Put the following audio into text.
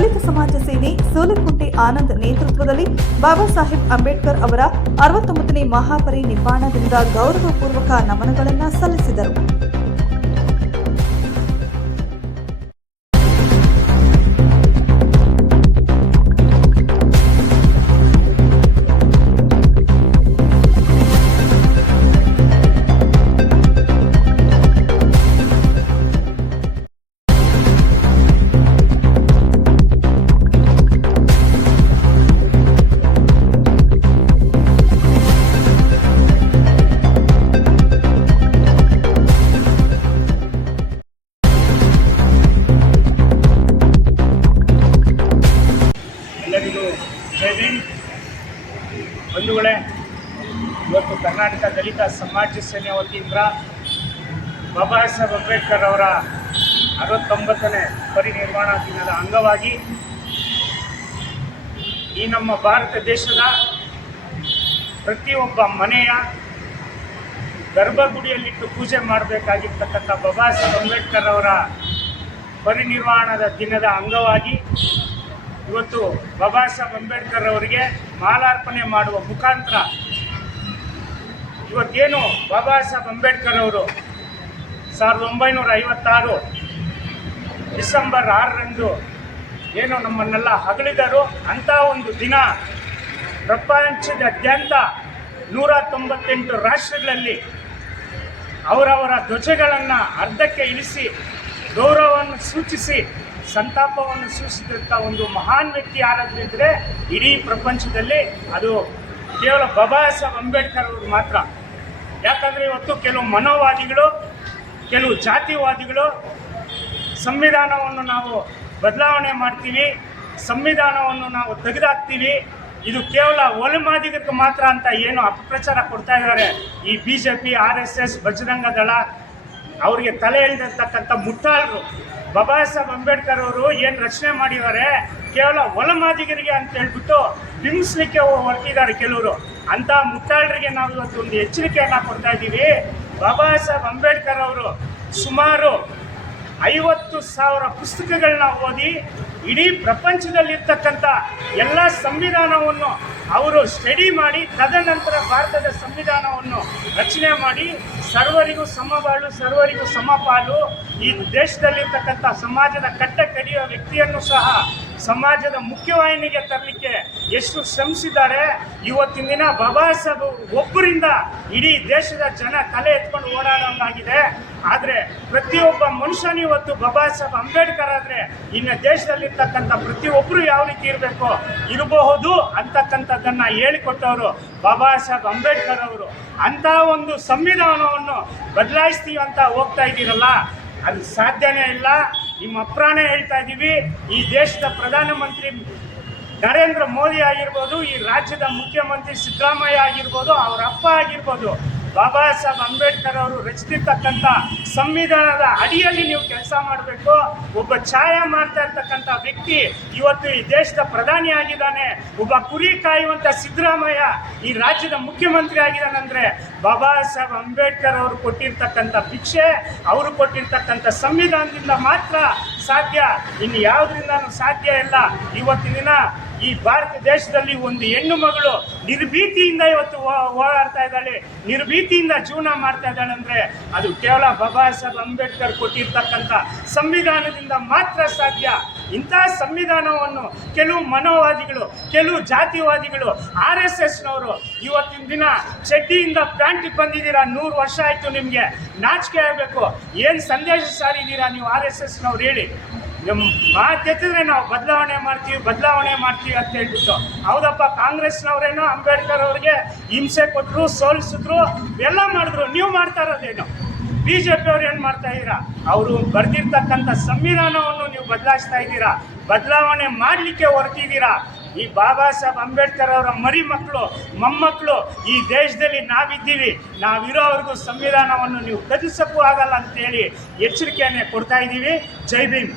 ದಲಿತ ಸಮಾಜ ಸೇನೆ ಸೋಲಕುಂಟೆ ಆನಂದ್ ನೇತೃತ್ವದಲ್ಲಿ ಬಾಬಾ ಸಾಹೇಬ್ ಅಂಬೇಡ್ಕರ್ ಅವರ ಅರವತ್ತೊಂಬತ್ತನೇ ಮಹಾಪರಿನಿರ್ವಾಣ ದಿನದ ಗೌರವಪೂರ್ವಕ ನಮನಗಳನ್ನು ಸಲ್ಲಿಸಿದರು. ಬಂಧುಗಳೇ ಇವತ್ತು ಕರ್ನಾಟಕ ದಲಿತ ಸಮಾಜ ಸೇನೆ ವತಿಯಿಂದ ಬಾಬಾ ಸಾಹೇಬ್ ಅಂಬೇಡ್ಕರ್ ಅವರ ಅರವತ್ತೊಂಬತ್ತನೇ ಪರಿನಿರ್ವಾಣ ದಿನದ ಅಂಗವಾಗಿ ಈ ನಮ್ಮ ಭಾರತ ದೇಶದ ಪ್ರತಿಯೊಬ್ಬ ಮನೆಯ ಗರ್ಭಗುಡಿಯಲ್ಲಿಟ್ಟು ಪೂಜೆ ಮಾಡಬೇಕಾಗಿರ್ತಕ್ಕಂಥ ಬಾಬಾ ಸಾಹೇಬ್ ಅಂಬೇಡ್ಕರ್ ಅವರ ಪರಿನಿರ್ವಾಣದ ದಿನದ ಅಂಗವಾಗಿ ಇವತ್ತು ಬಾಬಾ ಸಾಹೇಬ್ ಅಂಬೇಡ್ಕರ್ ಅವರಿಗೆ ಮಾಲಾರ್ಪಣೆ ಮಾಡುವ ಮುಖಾಂತರ ಇವತ್ತೇನು ಬಾಬಾ ಸಾಹೇಬ್ ಅಂಬೇಡ್ಕರ್ ಅವರು ಸಾವಿರದ ಒಂಬೈನೂರ ಐವತ್ತಾರು ಡಿಸೆಂಬರ್ ಆರರಂದು ಏನು ನಮ್ಮನ್ನೆಲ್ಲ ಹಗಲಿದರು. ಅಂಥ ಒಂದು ದಿನ ಪ್ರಪಂಚದಾದ್ಯಂತ ನೂರ ತೊಂಬತ್ತೆಂಟು ರಾಷ್ಟ್ರಗಳಲ್ಲಿ ಅವರವರ ಧ್ವಜಗಳನ್ನು ಅರ್ಧಕ್ಕೆ ಇಳಿಸಿ ಗೌರವವನ್ನು ಸೂಚಿಸಿ ಸಂತಾಪವನ್ನು ಸೂಚಿಸಿದಂಥ ಒಂದು ಮಹಾನ್ ವ್ಯಕ್ತಿ ಯಾರಾದ್ರಿದ್ರೆ ಇಡೀ ಪ್ರಪಂಚದಲ್ಲಿ ಅದು ಕೇವಲ ಬಾಬಾ ಸಾಹೇಬ್ ಅಂಬೇಡ್ಕರ್ ಅವರು ಮಾತ್ರ. ಯಾಕಂದರೆ ಇವತ್ತು ಕೆಲವು ಮನೋವಾದಿಗಳು, ಕೆಲವು ಜಾತಿವಾದಿಗಳು ಸಂವಿಧಾನವನ್ನು ನಾವು ಬದಲಾವಣೆ ಮಾಡ್ತೀವಿ, ಸಂವಿಧಾನವನ್ನು ನಾವು ತೆಗೆದಾಕ್ತೀವಿ. ಇದು ಕೇವಲ ಒಲಮಾದಿಗಕ್ಕೆ ಮಾತ್ರ ಅಂತ ಏನು ಅಪಪ್ರಚಾರ ಕೊಡ್ತಾ ಇದ್ದಾರೆ ಈ B J P R S S, Bajrang Dal, ಅವರಿಗೆ ತಲೆ ಎಳೆದಿರ್ತಕ್ಕಂಥ ಮುಟ್ಟಾಳರು ಬಾಬಾ ಸಾಹೇಬ್ ಅಂಬೇಡ್ಕರ್ ಅವರು ಏನು ರಚನೆ ಮಾಡಿದ್ದಾರೆ, ಕೇವಲ ಒಲಮಾದಿಗರಿಗೆ ಅಂತ ಹೇಳ್ಬಿಟ್ಟು ಬಿಂಬಿಸ್ಲಿಕ್ಕೆ ಹೊರಟಿದ್ದಾರೆ ಕೆಲವರು. ಅಂಥ ಮುಟ್ಟಾಳರಿಗೆ ನಾವು ಇವತ್ತು ಒಂದು ಎಚ್ಚರಿಕೆಯನ್ನು ಕೊಡ್ತಾ ಇದ್ದೀವಿ. ಬಾಬಾ ಸಾಹೇಬ್ ಅಂಬೇಡ್ಕರ್ ಅವರು ಸುಮಾರು ಐವತ್ತು ಸಾವಿರ ಪುಸ್ತಕಗಳನ್ನ ಓದಿ ಇಡೀ ಪ್ರಪಂಚದಲ್ಲಿರ್ತಕ್ಕಂಥ ಎಲ್ಲ ಸಂವಿಧಾನವನ್ನು ಅವರು ಸ್ಟಡಿ ಮಾಡಿ, ತದನಂತರ ಭಾರತದ ಸಂವಿಧಾನವನ್ನು ರಚನೆ ಮಾಡಿ, ಸರ್ವರಿಗೂ ಸಮಬಾಳು, ಸರ್ವರಿಗೂ ಸಮಪಾಲು, ಈ ದೇಶದಲ್ಲಿರ್ತಕ್ಕಂಥ ಸಮಾಜದ ಕಟ್ಟ ಕಡಿಯುವ ವ್ಯಕ್ತಿಯನ್ನು ಸಹ ಸಮಾಜದ ಮುಖ್ಯವಾಹಿನಿಗೆ ತರಲಿಕ್ಕೆ ಎಷ್ಟು ಶ್ರಮಿಸಿದ್ದಾರೆ, ಇವತ್ತಿನ ದಿನ ಬಾಬಾ ಸಾಹೇಬ್ ಒಬ್ಬರಿಂದ ಇಡೀ ದೇಶದ ಜನ ತಲೆ ಎತ್ಕೊಂಡು ಓಡಾಡೋಂಗಾಗಿದೆ. ಆದರೆ ಪ್ರತಿಯೊಬ್ಬ ಮನುಷ್ಯನು ಇವತ್ತು ಬಾಬಾ ಸಾಹೇಬ್ ಅಂಬೇಡ್ಕರ್ ಆದರೆ ಇನ್ನು ದೇಶದಲ್ಲಿರ್ತಕ್ಕಂಥ ಪ್ರತಿಯೊಬ್ಬರು ಯಾವ ರೀತಿ ಇರಬೇಕು ಇರಬಹುದು ಅಂತಕ್ಕಂಥದ್ದನ್ನು ಹೇಳಿಕೊಟ್ಟವರು ಬಾಬಾ ಸಾಹೇಬ್ ಅಂಬೇಡ್ಕರ್ ಅವರು. ಅಂಥ ಒಂದು ಸಂವಿಧಾನವನ್ನು ಬದಲಾಯಿಸ್ತೀವಿ ಅಂತ ಹೋಗ್ತಾ ಇದ್ದೀರಲ್ಲ, ಅದು ಸಾಧ್ಯನೇ ಇಲ್ಲ. ನಿಮ್ಮ ಅಪ್ರಾಣ ಹೇಳ್ತಾ ಇದ್ದೀವಿ, ಈ ದೇಶದ ಪ್ರಧಾನಮಂತ್ರಿ ನರೇಂದ್ರ ಮೋದಿ ಆಗಿರ್ಬೋದು, ಈ ರಾಜ್ಯದ ಮುಖ್ಯಮಂತ್ರಿ ಸಿದ್ದರಾಮಯ್ಯ ಆಗಿರ್ಬೋದು, ಅವರ ಅಪ್ಪ ಆಗಿರ್ಬೋದು ಬಾಬಾ ಸಾಹೇಬ್ ಅಂಬೇಡ್ಕರ್ ಅವರು ರಚಿಸಿರ್ತಕ್ಕಂಥ ಸಂವಿಧಾನದ ಅಡಿಯಲ್ಲಿ ನೀವು ಕೆಲಸ ಮಾಡಬೇಕು. ಒಬ್ಬ ಛಾಯಾ ಮಾಡ್ತಾ ಇರ್ತಕ್ಕಂಥ ವ್ಯಕ್ತಿ ಇವತ್ತು ಈ ದೇಶದ ಪ್ರಧಾನಿ ಆಗಿದ್ದಾನೆ. ಒಬ್ಬ ಕುರಿ ಕಾಯುವಂಥ ಸಿದ್ದರಾಮಯ್ಯ ಈ ರಾಜ್ಯದ ಮುಖ್ಯಮಂತ್ರಿ ಆಗಿದ್ದಾನಂದ್ರೆ ಬಾಬಾ ಸಾಹೇಬ್ ಅಂಬೇಡ್ಕರ್ ಅವರು ಕೊಟ್ಟಿರ್ತಕ್ಕಂಥ ಭಿಕ್ಷೆ, ಅವರು ಕೊಟ್ಟಿರ್ತಕ್ಕಂಥ ಸಂವಿಧಾನದಿಂದ ಮಾತ್ರ ಸಾಧ್ಯ. ಇನ್ನು ಯಾವುದರಿಂದ ಸಾಧ್ಯ ಇಲ್ಲ. ಇವತ್ತಿನ ದಿನ ಈ ಭಾರತ ದೇಶದಲ್ಲಿ ಒಂದು ಹೆಣ್ಣು ಮಗಳು ನಿರ್ಭೀತಿಯಿಂದ ಇವತ್ತು ಓಡಾಡ್ತಾ ಇದ್ದಾಳೆ. ನಿರ್ಭೀತಿಯಿಂದ ಜೀವನ ಮಾಡ್ತಾ ಇದ್ದಾಳೆ ಅಂದ್ರೆ ಅದು ಕೇವಲ ಬಾಬಾ ಸಾಹೇಬ್ ಅಂಬೇಡ್ಕರ್ ಕೊಟ್ಟಿರ್ತಕ್ಕಂಥ ಸಂವಿಧಾನದಿಂದ ಮಾತ್ರ ಸಾಧ್ಯ. ಇಂತಹ ಸಂವಿಧಾನವನ್ನು ಕೆಲವು ಮನೋವಾದಿಗಳು, ಕೆಲವು ಜಾತಿವಾದಿಗಳು, ಆರ್ ಎಸ್ ಎಸ್ನವರು ಇವತ್ತಿನ ದಿನ ಚಡ್ಡಿಯಿಂದ ಪ್ಯಾಂಟಿಗೆ ಬಂದಿದ್ದೀರಾ? ನೂರು ವರ್ಷ ಆಯಿತು ನಿಮಗೆ. ನಾಚಿಕೆ ಆಗಬೇಕು. ಏನು ಸಂದೇಶ ಸಾರಿದ್ದೀರಾ ನೀವು ಆರ್ ಎಸ್ ಎಸ್ನವ್ರು ಹೇಳಿ. ನಮ್ಮ ಮಾತೆತ್ತಿದ್ರೆ ನಾವು ಬದಲಾವಣೆ ಮಾಡ್ತೀವಿ ಬದಲಾವಣೆ ಮಾಡ್ತೀವಿ ಅಂತ ಹೇಳ್ಬಿಟ್ಟು. ಹೌದಪ್ಪ, ಕಾಂಗ್ರೆಸ್ನವರೇನೋ, ಅಂಬೇಡ್ಕರ್ ಅವ್ರಿಗೆ ಹಿಂಸೆ ಕೊಟ್ಟರು ಸೋಲಿಸಿದ್ರು, ಎಲ್ಲ ಮಾಡಿದ್ರು. ನೀವು ಮಾಡ್ತಾ ಇರೋದೇನು? ಬಿ ಜೆ ಪಿ ಅವ್ರು ಏನು ಮಾಡ್ತಾ ಇದ್ದೀರಾ? ಅವರು ಬರೆದಿರ್ತಕ್ಕಂಥ ಸಂವಿಧಾನವನ್ನು ನೀವು ಬದಲಾಯಿಸ್ತಾ ಇದ್ದೀರಾ? ಬದಲಾವಣೆ ಮಾಡಲಿಕ್ಕೆ ಹೊರಟಿದ್ದೀರಾ? ಈ ಬಾಬಾ ಸಾಹೇಬ್ ಅಂಬೇಡ್ಕರ್ ಅವರ ಮರಿ ಮಕ್ಕಳು, ಮೊಮ್ಮಕ್ಕಳು ಈ ದೇಶದಲ್ಲಿ ನಾವಿದ್ದೀವಿ. ನಾವಿರೋವರೆಗೂ ಸಂವಿಧಾನವನ್ನು ನೀವು ಕದಿಸಕ್ಕೂ ಆಗಲ್ಲ ಅಂತೇಳಿ ಎಚ್ಚರಿಕೆಯನ್ನೇ ಕೊಡ್ತಾ ಇದ್ದೀವಿ. ಜೈ ಭೀಮ್.